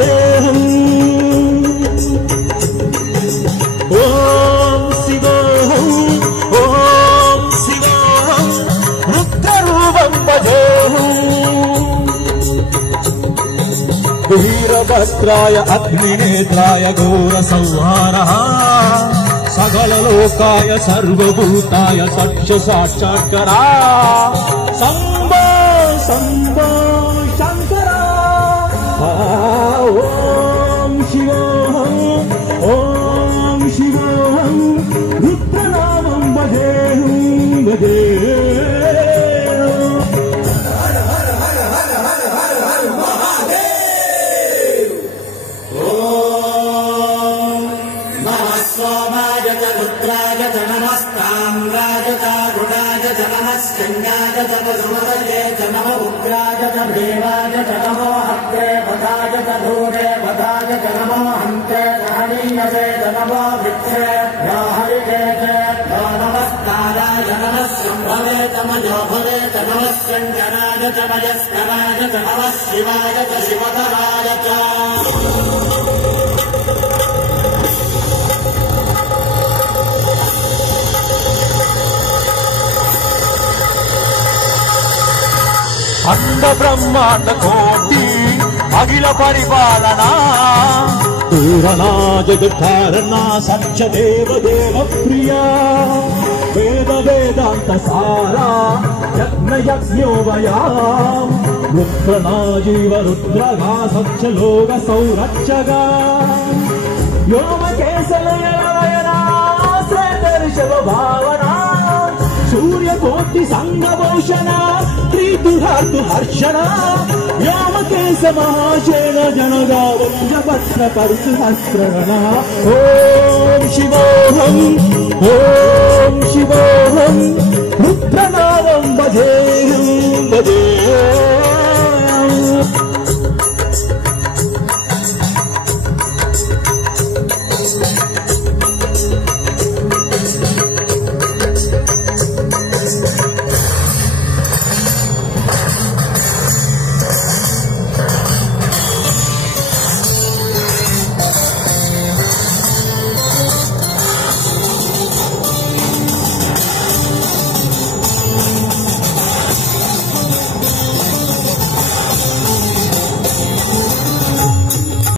भजेऽहम् ॐ शिवोऽहम् रुद्ररूपं भजेऽहम् वीरभद्राय अग्निनेत्राय घोरसंहारः सकललोकाय सर्वभूताय सच्च साक्षात्करा शम्भो शम्भो शङ्करा ॐ शिवोऽहम् रुद्रनामं भजेऽहम् सोमाय च रुद्राय च नमस्ताम्राय च गुणाय च नमः स्कन्दाय च पशुमतये च नमः उग्राय च देवाय च नमो हस्ते वधाय च धूरे वधाय च नमो हन्ते सहनीयसे च नमो वृक्षे हरिते च नमस्काराय नमः शम्भवे च मयोभवे च नमः शङ्कराय च मयस्कराय च नमः शिवाय च शिवधराय च अंड ब्रह्मांड कोटि अखिल परिपालना पूरणा जगत्कारणा सच्च देव देव प्रिया वेद वेदांत सारा यज्ञ यज्ञोवयाम् रुद्रना जीव रुद्रगा सच्च लोक संरक्षगा व्योम केसलयना श्रेदर्शव भावना सूर्यकोटि संगभूषण त्रिदुरातु हर्षण व्योमकेश महाशेन जनगावञ्जपत्र परशुहस्रण ॐ शिवोऽहम् रुद्रनामं